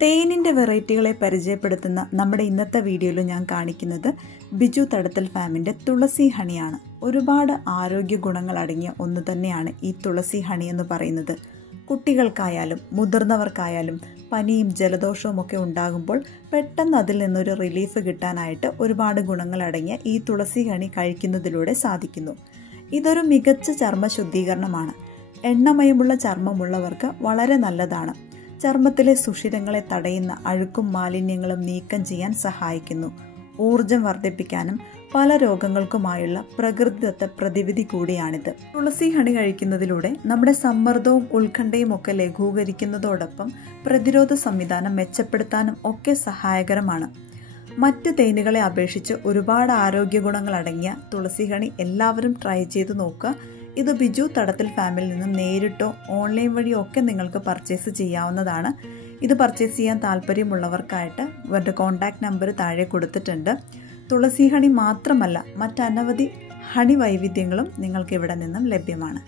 തേനിൻ്റെ വെറൈറ്റികളെ പരിചയപ്പെടുത്തുന്ന നമ്മുടെ ഇന്നത്തെ വീഡിയോയിൽ ഞാൻ കാണിക്കുന്നത് ബിജു തടത്തിൽ ഫാമിൻ്റെ തുളസി ഹണിയാണ്. ഒരുപാട് ആരോഗ്യ ഗുണങ്ങൾ അടങ്ങിയ ഒന്ന് തന്നെയാണ് ഈ തുളസി ഹണി എന്ന് പറയുന്നത്. കുട്ടികൾക്കായാലും മുതിർന്നവർക്കായാലും പനിയും ജലദോഷവും ഒക്കെ ഉണ്ടാകുമ്പോൾ പെട്ടെന്ന് അതിൽ നിന്നൊരു റിലീഫ് കിട്ടാനായിട്ട് ഒരുപാട് ഗുണങ്ങൾ അടങ്ങിയ ഈ തുളസി ഹണി കഴിക്കുന്നതിലൂടെ സാധിക്കുന്നു. ഇതൊരു മികച്ച ചർമ്മ ശുദ്ധീകരണമാണ്. എണ്ണമയമുള്ള ചർമ്മമുള്ളവർക്ക് വളരെ നല്ലതാണ്. ചർമ്മത്തിലെ സുഷിരങ്ങളെ തടയുന്ന അഴുക്കും മാലിന്യങ്ങളും നീക്കം ചെയ്യാൻ സഹായിക്കുന്നു. ഊർജം വർദ്ധിപ്പിക്കാനും പല രോഗങ്ങൾക്കുമായുള്ള പ്രകൃതിദത്ത പ്രതിവിധി കൂടിയാണിത്. തുളസി ഹണി കഴിക്കുന്നതിലൂടെ നമ്മുടെ സമ്മർദ്ദവും ഉത്കണ്ഠയും ഒക്കെ ലഘൂകരിക്കുന്നതോടൊപ്പം പ്രതിരോധ സംവിധാനം മെച്ചപ്പെടുത്താനും ഒക്കെ സഹായകരമാണ്. മറ്റ് തേനുകളെ അപേക്ഷിച്ച് ഒരുപാട് ആരോഗ്യ ഗുണങ്ങൾ അടങ്ങിയ തുളസി ഹണി എല്ലാവരും ട്രൈ ചെയ്ത് നോക്കുക. ഇത് ബിജു തടത്തിൽ ഫാമിൽ നിന്നും നേരിട്ടോ ഓൺലൈൻ വഴിയോ ഒക്കെ നിങ്ങൾക്ക് പർച്ചേസ് ചെയ്യാവുന്നതാണ്. ഇത് പർച്ചേസ് ചെയ്യാൻ താല്പര്യമുള്ളവർക്കായിട്ട് ഇവരുടെ കോൺടാക്ട് നമ്പർ താഴെ കൊടുത്തിട്ടുണ്ട്. തുളസി ഹണി മാത്രമല്ല മറ്റനവധി ഹണി വൈവിധ്യങ്ങളും നിങ്ങൾക്ക് ഇവിടെ നിന്നും ലഭ്യമാണ്.